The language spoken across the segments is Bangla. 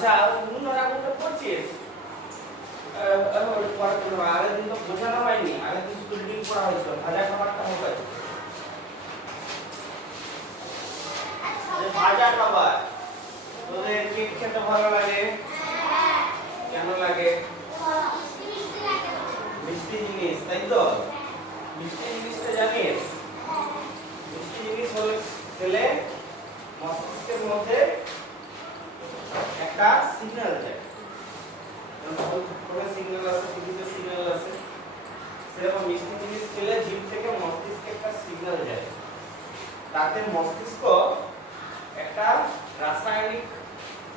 আচ্ছা তুমি ধর কোনটা পড়ছিস আগের দিন তো বোঝানো হয়নি, আগের দিন শুধু রিডিং করা হয়েছিল, ভাজা খাবারটা হবে ভাজা খাবার। তোদের কেক খেতে ভালো লাগে? কেন লাগে? মিষ্টি জিনিস, তাই তো? মিষ্টি জিনিসটা জানিস? মিষ্টি জিনিস হলে খেলে মস্তিষ্কের মধ্যে একটা সিগন্যাল যায়, সিগন্যাল আছে, টিভিতে সিগন্যাল আছে, সেরকম মিষ্টি জিনিস খেলে জিভ থেকে মস্তিষ্কে একটা সিগন্যাল যায়, তাতে মস্তিষ্ক একটা রাসায়নিক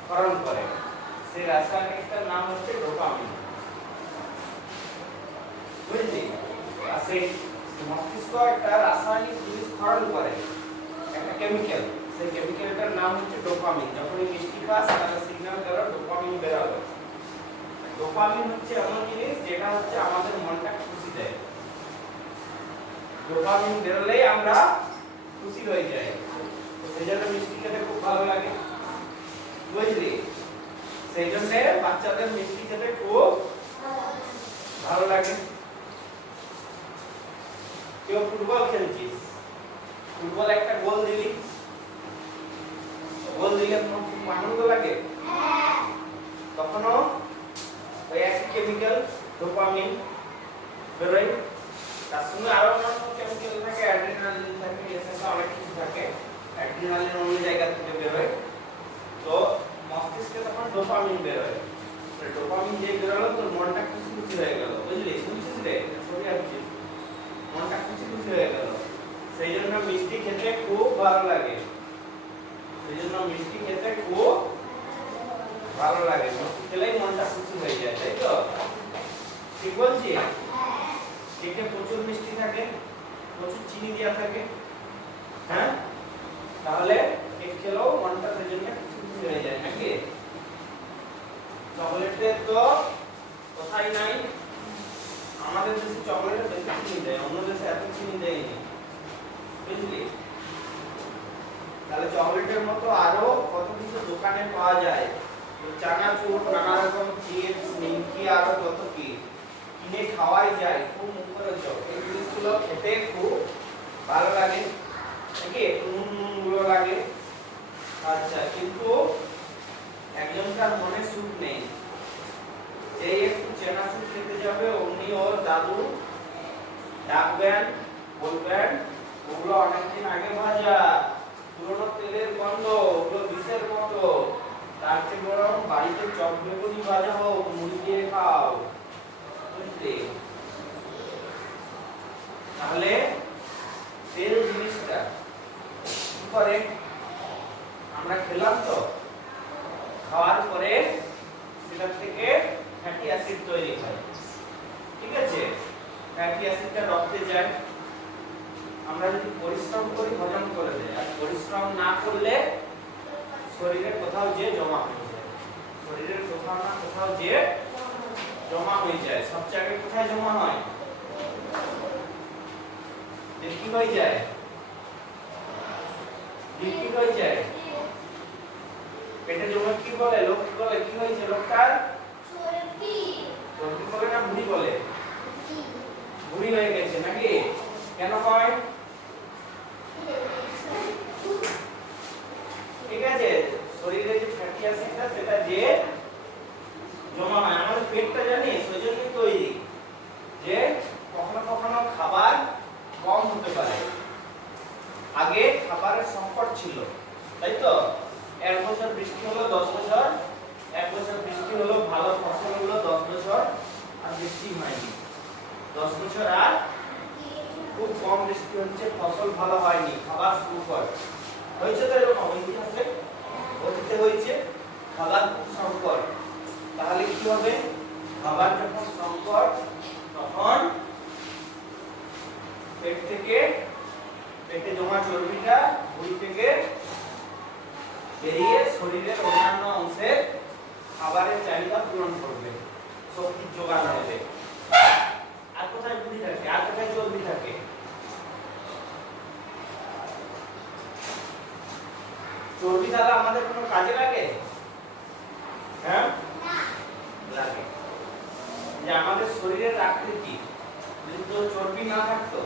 ক্ষরণ করে, সেই রাসায়নিকটার নাম হচ্ছে ডোপামিন। বুঝলি? আর সেই মস্তিষ্ক একটা রাসায়নিক জিনিস ক্ষরণ করে, একটা কেমিক্যাল, সেই কেমিক্যালটার নাম হচ্ছে ডোপামিন। যখন এই মিষ্টি খাস তাহলে সিগন্যাল গেল, ডোপামিন বেরোলো। ডোপামিন হচ্ছে এমন জিনিস যেটা হচ্ছে আমাদের মনটা খুশি দেয়। ডোপামিন বেরোলেই আমরা খুশি হয়ে যাই, সেই জন্য মিষ্টি খেতে খুব ভালো লাগে। বুঝলি? সেই জন্য বাচ্চাদের মিষ্টি খেতে খুব ভালো লাগে। কেউ ফুটবল খেলছিস, ফুটবল একটা গোল দিলি, গোল দিলে খুব আনন্দ লাগে, তখনও ওই একই কেমিক্যাল ডোপামিন বেরোয়, তার সঙ্গে আরো অন্যান্য কেমিক্যাল থাকে, অ্যাড্রিনালিন থাকে, এসব অনেক কিছু থাকে। অ্যাড্রিনালিন অন্য জায়গা থেকে বেরোয়, তো মস্তিষ্কে তখন ডোপামিন বেরোয়। ডোপামিন যে বেরোলো তোর মনটা খুশি খুশি হয়ে গেল। বুঝলি? শুনছিস রে? ছবি আঁকছিস, মনটা খুশি খুশি হয়ে গেল। সেই জন্য মিষ্টি খেতে খুব ভালো লাগে, সেই জন্য মিষ্টি খেতে খুব ভালো লাগে। মিষ্টি খেলেই মনটা খুশি হয়ে যায়, তাই তো? ঠিক বলছি? কেকে প্রচুর মিষ্টি থাকে, প্রচুর চিনি দেওয়া থাকে, হ্যাঁ? তাহলে কেক খেলেও মনটা সেই জন্য খুশি খুশি হয়ে যায়, নাকি? চকলেটের তো কথাই নাই, আমাদের দেশে চকলেটে বেশি চিনি দেয়, অন্য দেশে এত চিনি দেয়নি। বুঝলি? তাহলে চকলেটের মতো আরো কত কিছু দোকানে পাওয়া যায়, চানাচুর, নানা রকম চিপস, নিমকি, আরো কত কি কিনে খাওয়াই যায়, খুব মুখরোচক। এই জিনিসগুলো খেতে খুব ভালো লাগে, নাকি? একটু নুন নুন গুলো লাগে। আচ্ছা, কিন্তু একজনকার মনে সুখ নেই, যে একটু চানাচুর খেতে যাবে অমনি ওর দাদু ডাকবেন, বলবেন ওগুলো অনেকদিন আগে ভাজা, পুরোনো তেলের গন্ধ, ওগুলো বিষের মতো, তার চেয়ে বরং বাড়িতে চপ বেগুনি ভাজা হোক, মুড়ি দিয়ে খাও। বুঝলি? তাহলে তেল জিনিসটা কি করে, আমরা খেলাম তো, খাওয়ার পরে সেটা থেকে ফ্যাটি অ্যাসিড তৈরি হয়, ঠিক আছে? ফ্যাটি অ্যাসিডটা রক্তে যায়, আমরা যদি পরিশ্রম করি হজম করে দেয়, আর পরিশ্রম না করলে শরীরে কোথাও যে জমা হয়ে যায়, শরীরের কোথাও না কোথাও যে জমা হয়ে যায়। সব জায়গায় কোথায় জমা হয়? কি হয়ে যায়? কি হয়ে যায়? পেটে জমে কি বলে? লোক কি বলে? কি হয়েছে লোকটার? চর্বি। চর্বি বলে না ভুঁড়ি বলে? ভুঁড়ি হয়ে গেছে, নাকি? কেন হয়? ঠিক আছে, শরীরে যে ফ্যাটি অ্যাসিডটা সেটা যে জমা হয়, আমাদের পেটটা জানিস সেজন্যই তৈরি, যে কখনো কখনো খাবার কম হতে পারে। আগে খাবারের সংকট ছিল, তাই তো? এক বছর বৃষ্টি হলো, 10 বছর, এক বছর বৃষ্টি হলো, ভালো ফসল হলো, 10 বছর আর বৃষ্টি হয়নি, 10 বছর আর খুব কম বৃষ্টি হচ্ছে, ফসল ভালো হয়নি, খাবার সংকট হয়েছে। তো এরকম ইতিহাসে অতীতে হয়েছে, খাবার খুব সংকট। তাহলে কি হবে? খাবার যখন সংকট, তখন পেট থেকে, পেটে জমা চর্বিটা ভুঁড়ি থেকে বেরিয়ে শরীরের অন্যান্য অংশের খাবারের চাহিদা পূরণ করবে, শক্তির যোগান দেবে। আর কোথায় ভুঁড়ি থাকে? আর কোথায় চর্বি থাকে? চর্বি দ্বারা আমাদের কোনো কাজে লাগে? শরীরের আকৃতি, যদি তোর চর্বি না থাকতো,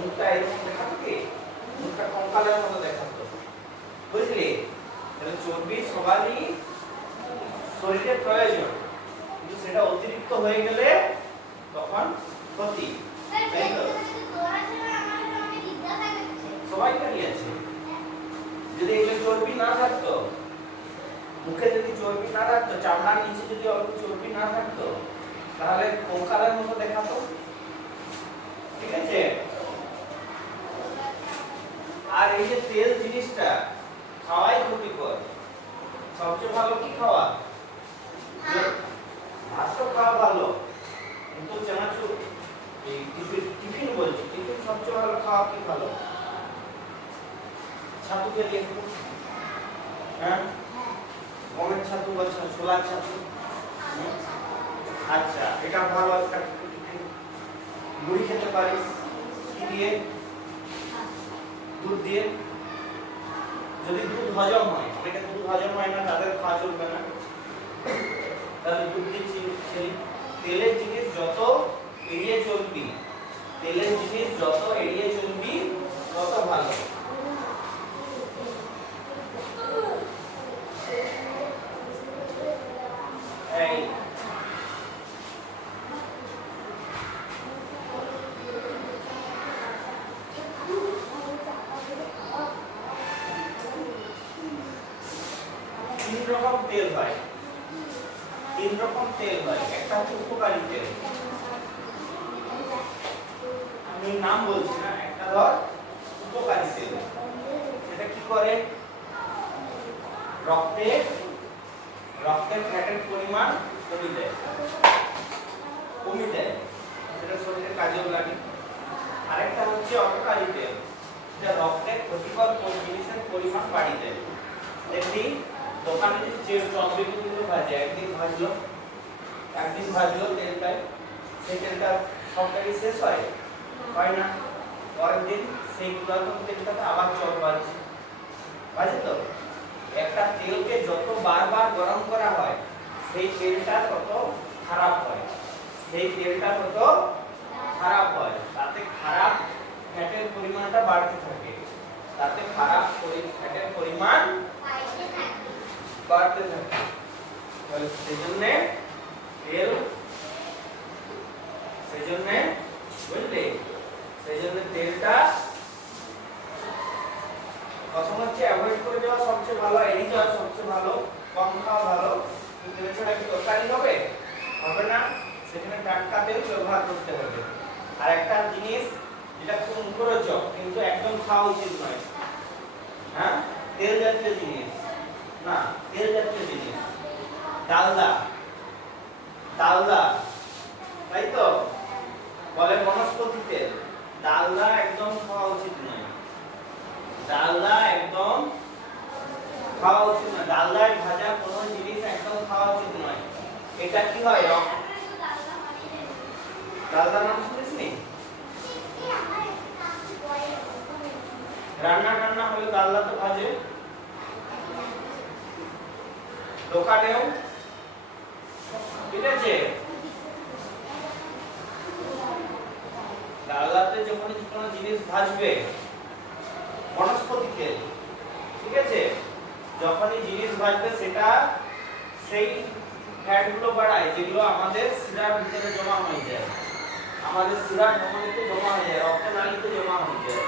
মুখটা এরকম দেখাতো কি, মুখটা কঙ্কালের মতো দেখাতো, বুঝলি? তাহলে চর্বি সবারই শরীরে প্রয়োজন, কিন্তু সেটা অতিরিক্ত হয়ে গেলে তখন ক্ষতি। তাই তো সবাইকারই আছে। যদি এগুলো চর্বি না থাকতো, মুখে যদি চর্বি না থাকতো, চামড়ার নিচে যদি অল্প চর্বি না থাকতো, তাহলে কঙ্কালের মতো দেখাতো, ঠিক আছে? আর এই যে তেল জিনিসটা খাওয়াই ক্ষতিকর। সবচেয়ে ভালো কি খাওয়া? ভাত তো খাওয়া ভালো, কিন্তু চানাচুর, এই টিফিন বলছি, টিফিন সবচেয়ে ভালো খাওয়া কি ভালো? ছাতু খেলে একটু, হ্যাঁ, গমের ছাতু বা ছোলার ছাতু, আচ্ছা এটা ভালো একটা টিফিন। মুড়ি খেতে পারিস কি দিয়ে? দুধ দিয়ে। যদি দুধ হজম হয়, অনেকে দুধ হজম হয় না, তাদের খাওয়া চলবে না, তাহলে দুধ দিয়ে খেলি। তেলের জিনিস যত এড়িয়ে চলবি, তত ভালো। এই তিন রকম তেল হয়, একটা হচ্ছে উপকারী তেল, আমি নাম বলছি না, একটা ধর উপকারী তেল। সেটা কি করে? রক্তের ফ্যাটের পরিমাণ কমিয়ে দেয়, সেটা শরীরের কাজেও লাগে। আরেকটা হচ্ছে অপকারী তেল, যেটা রক্তের ক্ষতিকর জিনিসের পরিমাণ বাড়িয়ে দেয়। দেখবি দোকানে যে চন্দ্রবিন্দু ভাজে, একদিন ভাজলো তেলটায়, সেই তেলটা সবটাই শেষ হয় না, পরের দিন সেই পুরাতন তেলটাতে আবার চল ভাজে তো। একটা তেলকে যত বারবার গরম করা হয়, সেই তেলটা তত খারাপ হয়, তাতে খারাপ ফ্যাটের পরিমাণটা বাড়তে থাকে, সেজন্য বুঝলি, সেজন্য তেলটা প্রথম হচ্ছে অ্যাভয়েড করে দেওয়া সবচেয়ে ভালো, এড়িয়ে যাওয়া সবচেয়ে ভালো, কম খাওয়া ভালো। তেল ছাড়া কি তরকারি হবে না, সেখানে টাটকা তেল ব্যবহার করতে হবে। আর একটা জিনিস যেটা খুব মুখরোচক কিন্তু একদম খাওয়া উচিত নয়, হ্যাঁ, তেল জাতীয় জিনিস, ডালদা, তাই তো বলে বনস্পতি তেল, ডালদা একদম খাওয়া উচিত নয়, ডালদায় ভাজা কোনো জিনিস একদম খাওয়া উচিত নয়। এটা কি হয়, ডালদা নাম শুনিসনি? রান্না হলে ডালদা তো ভাজে, দোকানেও, ঠিক আছে? ডালদাতে যখন কোনো জিনিস ভাজবে, বনস্পতি তেল, ঠিক আছে, যখনই জিনিস ভাজবে সেটা সেই ফ্যাটগুলো বাড়ায় যেগুলো আমাদের শিরার ভিতরে জমা হয়ে যায়, ধমনীতে জমা হয়ে যায়, রক্তনালীতে জমা হয়ে যায়,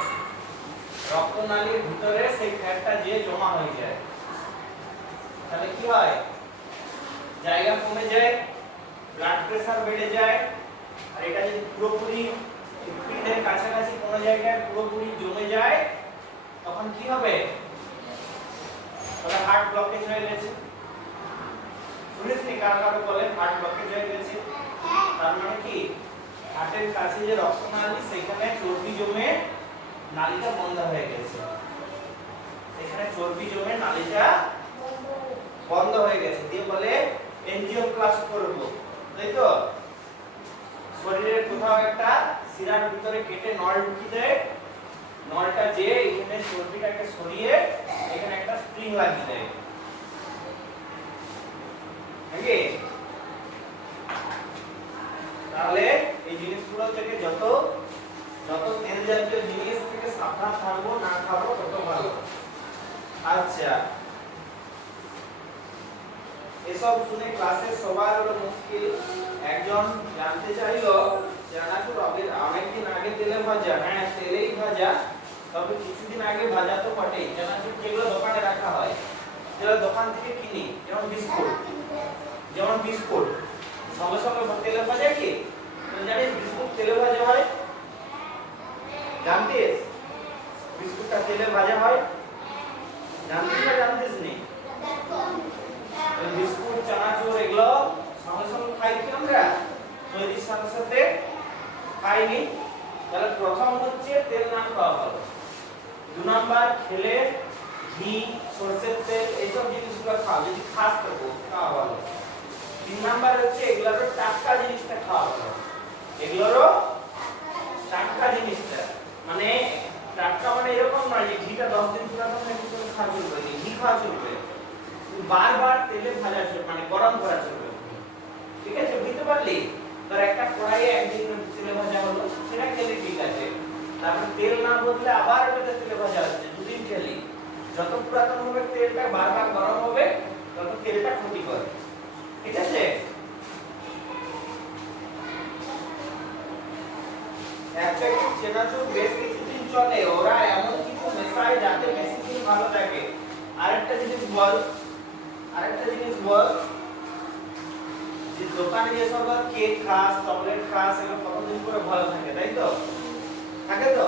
রক্তনালীর ভিতরে সেই ফ্যাটটা যে জমা হয়ে যায়, তাহলে কি হয়, জায়গা কমে যায়, ব্লাড প্রেসার বেড়ে যায়। আর এটা যদি পুরোপুরি হৃৎপিণ্ডের কাছাকাছি কোনো জায়গায় পুরোপুরি জমে যায়, তখন কি হবে, তাহলে হার্ট ব্লকেজ হয়ে গেছে। শুনিসনি কারো বলে হার্ট ব্লকেজ হয়ে গেছে? তার মানে কি, হার্টের কাছে যে রক্তনালী, সেখানে চর্বি জমে নালীটা বন্ধ হয়ে গেছে, দিয়ে বলে এনজিওপ্লাস্টি করব, তাই তো? শরীরের কোথাও একটা শিরার ভিতরে কেটে নল ঢুকিয়ে দেয়, নলটা যে এখানে চর্বিটাকে সরিয়ে এখানে একটা স্প্রিং লাগিয়ে দেয়, নাকি? এসব শুনে ক্লাসের সবার হলো মুশকিল। একজন জানতে চাইলো চানাচুর অনেকদিন আগে তেলে ভাজা, হ্যাঁ তেলেই ভাজা, তবে কিছুদিন আগে ভাজা তো বটেই। চানাচুর যেগুলো দোকানে রাখা হয়, যেগুলো দোকান থেকে কিনি, যেমন বিস্কুট সঙ্গে সঙ্গে তেলে ভাজা কি তুই জানিস বিস্কুট তেলে ভাজা হয়? জানতিস বিস্কুটটা তেলে ভাজা হয়? জানতিস না জানতিস নি? বিস্কুট চানাচুর এগুলো সঙ্গে সঙ্গে খাই কি আমরা? তৈরির সাথে সাথে খাইনি। তাহলে প্রথম হচ্ছে তেল না খাওয়া ভালো। 2 নাম্বার খেলে ঘি, সরষের তেল এইসব জিনিসগুলো খাওয়া, যদি খাস থাকো খাওয়া ভালো। 3 নাম্বার হচ্ছে এগুলোর টাটকা জিনিসটা খাওয়া ভালো। এগুলোরও টাটকা জিনিসটা মানে টাটকা মানে এরকম নয় যে ঘিটা 10 দিন পুরাতন হয়ে গেছে খাওয়া চলবে, ঘি খাওয়া চলবে, বারবার তেলে ভাজা চলবে, মানে গরম করা চলবে। ঠিক আছে, বুঝতে পারলি? তোর একটা কড়াইয়ে একদিন তেলে ভাজা হলো, সেটা খেলে ঠিক আছে। তারপর তেল না বদলে আবার ওটাতে তেলে ভাজা হচ্ছে, 2 দিন খেলি, যত পুরাতন হবে তেলটা বারবার গরম হবে তত তেলটা ক্ষতি করে। ঠিক আছে, এফেক্টিভ চেনাচুর বেশ কিছুদিন চলে, ওরা এমন কিছু মেশায় যাতে বেশি দিন ভালো থাকে। আরেকটা জিনিস বল যে দোকানে যে সব কেক খাস, চকলেট খাস, এগুলো কতদিন করে ভালো থাকে, তাই তো? থাকে তো?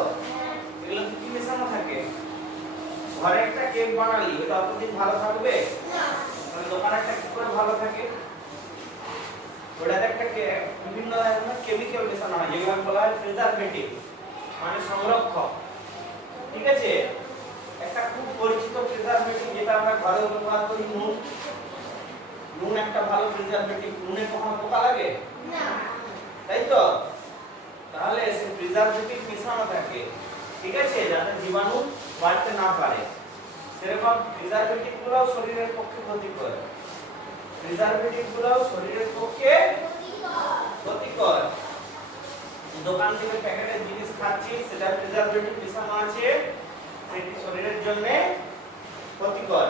এগুলো কি মেশানো থাকে? ঘরে একটা কেক বানালি, ওটা কতদিন ভালো থাকবে না। মানে দোকানে একটা কি করে ভালো থাকে? ওটাতে একটা বিভিন্ন ধরনের কেমিক্যাল মেশানো হয়, যেগুলো বলা হয় প্রিজারভেটিভ, মানে সংরক্ষক। ঠিক আছে, একটা খুব পরিচিত প্রিজারভেটিভ যেটা আমরা ঘরে ব্যবহার করি, নুন একটা ভালো প্রিজারভেটিভ। নুনে কখনো পোকা লাগে না, তাই তো? তাহলে সেই প্রিজারভেটিভ মেশানো থাকে, ঠিক আছে, যাতে জীবাণু বাড়তে না পারে। সেরকম প্রিজারভেটিভ গুলোও শরীরের পক্ষে ক্ষতিকর। দোকান থেকে প্যাকেটের জিনিস খাচ্ছি, সেটা প্রিজারভেটিভ মেশানো আছে, সেটি শরীরের জন্য ক্ষতিকর।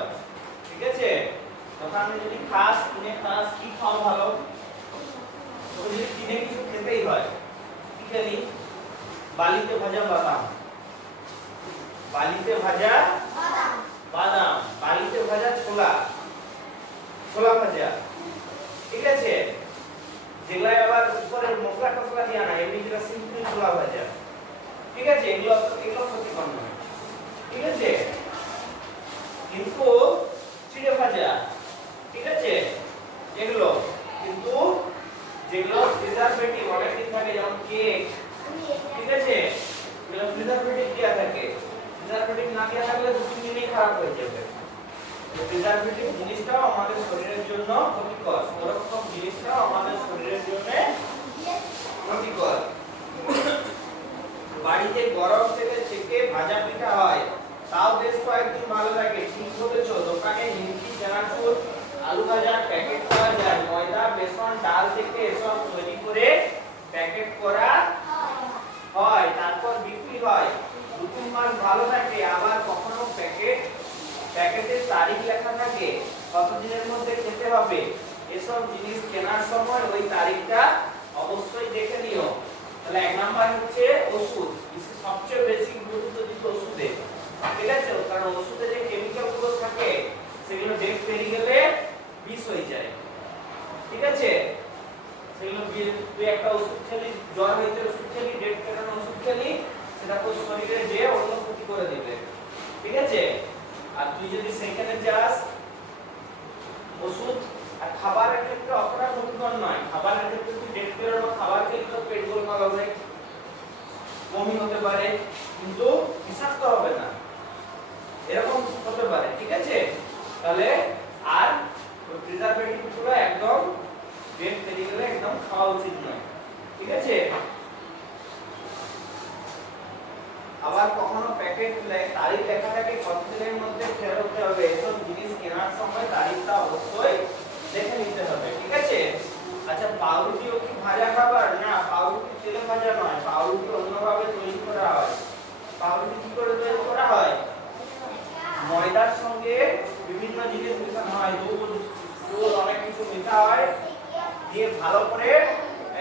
ঠিক আছে, দোকানে যদি কিনে খাস, কি খাওয়া ভালো? যদি কিনে কিছু খেতেই হয়, কি খেলি? বালিতে ভাজা বাদাম, বালিতে ভাজা ছোলা ভাজা, ঠিক আছে, যেগুলা আবার উপরে মশলা টসলা দিয়া না, এমনি যেটা সিম্পল ছোলা ভাজা, ঠিক আছে, এগুলো ক্ষতিকর নয়। ঠিক আছে, কিন্তু চিড়ে ভাজা, ঠিক আছে, এগুলো কিন্তু যেগুলো প্রিজারভেটিভ অনেকদিন থাকে, যেমন কেক, ঠিক আছে, এগুলো প্রিজারভেটিভ দেয়া থাকে। প্রিজারভেটিভ না দেয়া থাকলে 2-3 দিনেই খারাপ হয়ে যাবে। প্রিজারভেটিভ জিনিসটাও আমাদের শরীরের জন্য ক্ষতিকর, সংরক্ষক জিনিসটাও আমাদের শরীরের জন্য ক্ষতিকর। বাড়িতে গরম তেলে ছেঁকে ভাজা পিঠা হয়, তাও বেশ কয়েকদিন ভালো থাকে। ঠিক বলেছো, দোকানে নিমকি, চানাচুর, আলু ভাজা প্যাকেট পাওয়া যায়, ময়দা, বেসন, ডাল থেকে এসব তৈরি করে প্যাকেট করা হয়, তারপর বিক্রি হয়। 2-3 মাস ভালো থাকে। আবার কখনো প্যাকেটের তারিখ লেখা থাকে, কতদিনের মধ্যে খেতে হবে। এসব জিনিস কেনার সময় ওই তারিখটা অবশ্যই দেখে নিও। তাহলে 1 নাম্বার হচ্ছে ওষুধ, সবচেয়ে বেশি গুরুত্ব দিতে ওষুধে। ঠিক আছে, কারণ ওষুধে যে কেমিক্যাল গুলো থাকে সেগুলো ডেট পেরিয়ে গেলে বিষ হয়ে যায়। ঠিক আছে, সেগুলো তুই একটা ওষুধ খেলি, জ্বর হইতে ওষুধ খেলি, ডেট পেরানো ওষুধ খেলি, সেটা তোর শরীরে যে অন্য ক্ষতি করে দিবে। ঠিক আছে, আর তুই যদি সেখানে যাস ওষুধ আর খাবারের ক্ষেত্রে অতটা ক্ষতিকর নয়। খাবারের ক্ষেত্রে তুই ডেট পেরানো খাবার খেলে তো পেট গোলমাল হবে, বমি হতে পারে, কিন্তু বিষাক্ত হবে না, এরকম হতে পারে। ঠিক আছে, তাহলে আর প্রিজারভেটিভ গুলো একদম ডেট পেরিয়ে গেলে একদম খাওয়া উচিত নয়। ঠিক আছে, আবার কখনো প্যাকেট তারিখ লেখা থাকে, কতদিনের মধ্যে ফেরত দিতে হবে। এসব জিনিস কেনার সময় তারিখটা অবশ্যই দেখে নিতে হবে। ঠিক আছে, আচ্ছা, পাউরুটিও কি ভাজা খাবার? না, পাউরুটি তেলে ভাজা নয়, পাউরুটি অন্যভাবে তৈরি করা হয়। পাউরুটি কি করে তৈরি করা হয়? ময়দার সঙ্গে বিভিন্ন জিনিস মেশানো হয়, দুধ অনেক ভালো করে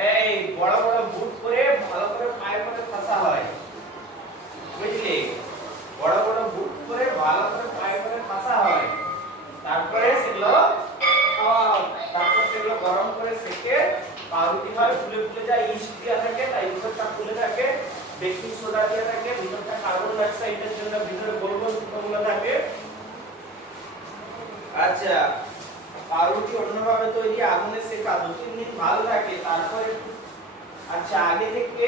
এই বড় বড় বুট করে ভালো করে পায়ে করে ঠাসা হয়, বুঝলি? বড় বড় বুট করে ভালো করে পায়ে করে ঠাসা হয়, তারপরে সেগুলো তারপর সেগুলো গরম করে সেকে পাউরুটি হয়, ফুলে ফুলে যায়, ইস্ট দেওয়া থাকে তাই ভিতরটা ফুলে থাকে, বেকিং সোডা দেওয়া থাকে, ভিতরটা কার্বন ডাই অক্সাইডের জন্য ভিতরে গোল গোল টুকরোগুলো থাকে। আচ্ছা, পাউরুটি অন্যভাবে তৈরি, আগুনে সেকা 2-3 দিন ভালো থাকে, তারপরে আচ্ছা আগে থেকে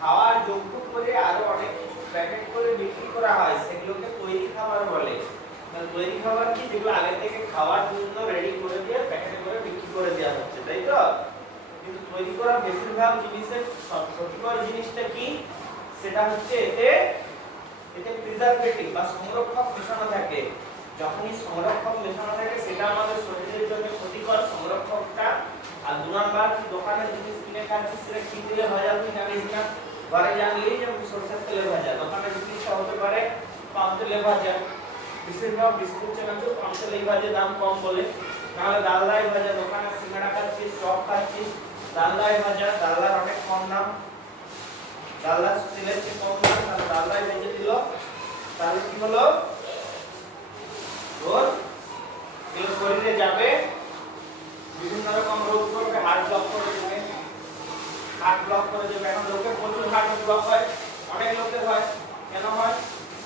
খাওয়ার যোগ্য করে আরো অনেক কিছু প্যাকেট করে বিক্রি করা হয়, সেগুলোকে তৈরি খাবার বলে। তাহলে তৈরি খাবার কি? যেগুলো আগে থেকে খাওয়ার জন্য রেডি করে দিয়ে প্যাকেটে করে বিক্রি করে দেওয়া হচ্ছে, তাই তো? কিন্তু তৈরি করা বেশিরভাগ জিনিসের ক্ষতিকর জিনিসটা কি? সেটা হচ্ছে এতে প্রিজারভেটিভ বা সংরক্ষক মেশানো থাকে। যখনই সংরক্ষক মেশানো থাকে সেটা আমাদের শরীরের জন্য ক্ষতিকর সংরক্ষকটা। আর 2 নাম্বার কি, দোকানের জিনিস কিনে খাচ্ছি সেটা কি তেলে ভাজা তুই জানিস না, ঘরে জানলেই যে সরষের তেলে ভাজা, দোকানের জিনিসটা হতে পারে পাম তেলে ভাজা, বেশিরভাগ বিস্কুট চানাচুর পাম তেলেই ভাজে, দাম কম বলে। নাহলে ডালদাই ভাজা, দোকানে সিঙ্গাড়া খাচ্ছিস, চপ খাচ্ছিস, ডালদাই ভাজা, ডালদার অনেক কম দাম, ডালদার তেলের চেয়ে কম দাম, তাহলে ডালদাই ভেজে দিল, তাহলে কি হলো? তোর এগুলো শরীরে যাবে, বিভিন্ন রকম রোগ করবে, হার্ট ব্লক করে দেবে, এখন লোকের প্রচুর হার্ট ব্লক হয়, অনেক লোকের হয়। কেন হয়?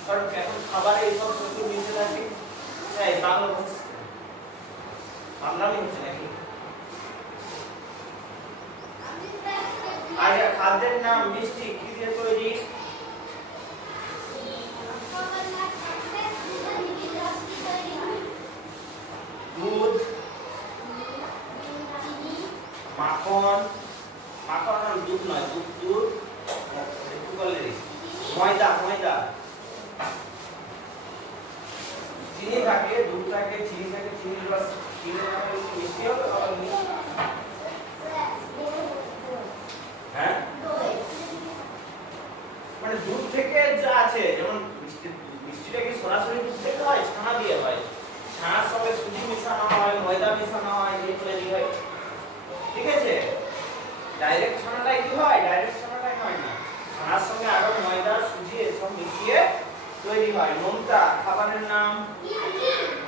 কারণ এখন খাবারে এইসব প্রচুর মিশে থাকে। তাই বাংলা বাংলামি হচ্ছে নাকি? আর খাদ্যের নাম মিষ্টি কি দিয়ে তৈরি? দুধ, মাখন, মাখন আর দুধ নয়, দুধ একটু বললে, ময়দা, চিনি থাকে, দুধ থাকে, চিনি থাকে, চিনির রস, চিনি মিষ্টি হবে, আবার হ্যাঁ, মানে দুধ থেকে যা আছে, যেমন মিষ্টিটা কি সরাসরি দুধ থেকে হয়, ছানা দিয়ে হয়, ছানার সঙ্গে সুজি মেশানো হয়, ময়দা মেশানো হয়, দিয়ে তৈরি হয়, ঠিক আছে? ডাইরেক্ট ছানাটাই কি হয়? ডাইরেক্ট ছানাটাই হয় না, ছানার সঙ্গে আরো ময়দা, সুজি এসব মিশিয়ে তৈরি হয়। নোনতা খাবারের নাম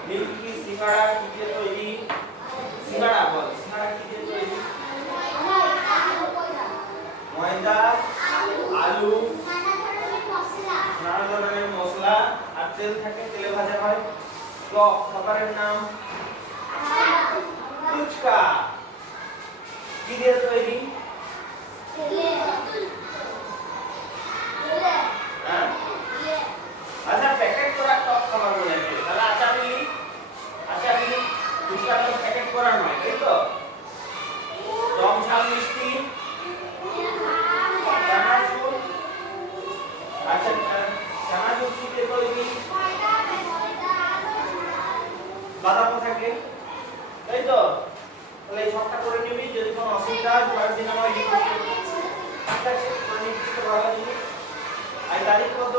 নিমকি, সিঙ্গাড়া কি দিয়ে তৈরি? সিঙ্গাড়া বল, সিঙ্গাড়া কি দিয়ে তৈরি? ময়দা, আলু, নানা ধরনের মশলা আর তেল থাকে, তেলে ভাজা হয়। টক খাবারের নাম ফুচকা কি দিয়ে তৈরি? আচ্ছা, প্যাকেট করা টক খাবার বলেছে, তাহলে আচার মিলি ফুচকা তো প্যাকেট করা নয়, তাই তো? টক ঝাল মিষ্টি, চানাচুর, আচ্ছা চানাচুর কি দিয়ে তৈরি? বাদামও থাকে, তাই তো? তাহলে এই সবটা করে নিবি, যদি কোনো অসুবিধা হয় পরের দিন আমার ঠিক আছে, করে নিবি, ভালো জিনিস। আর তারিখ কত?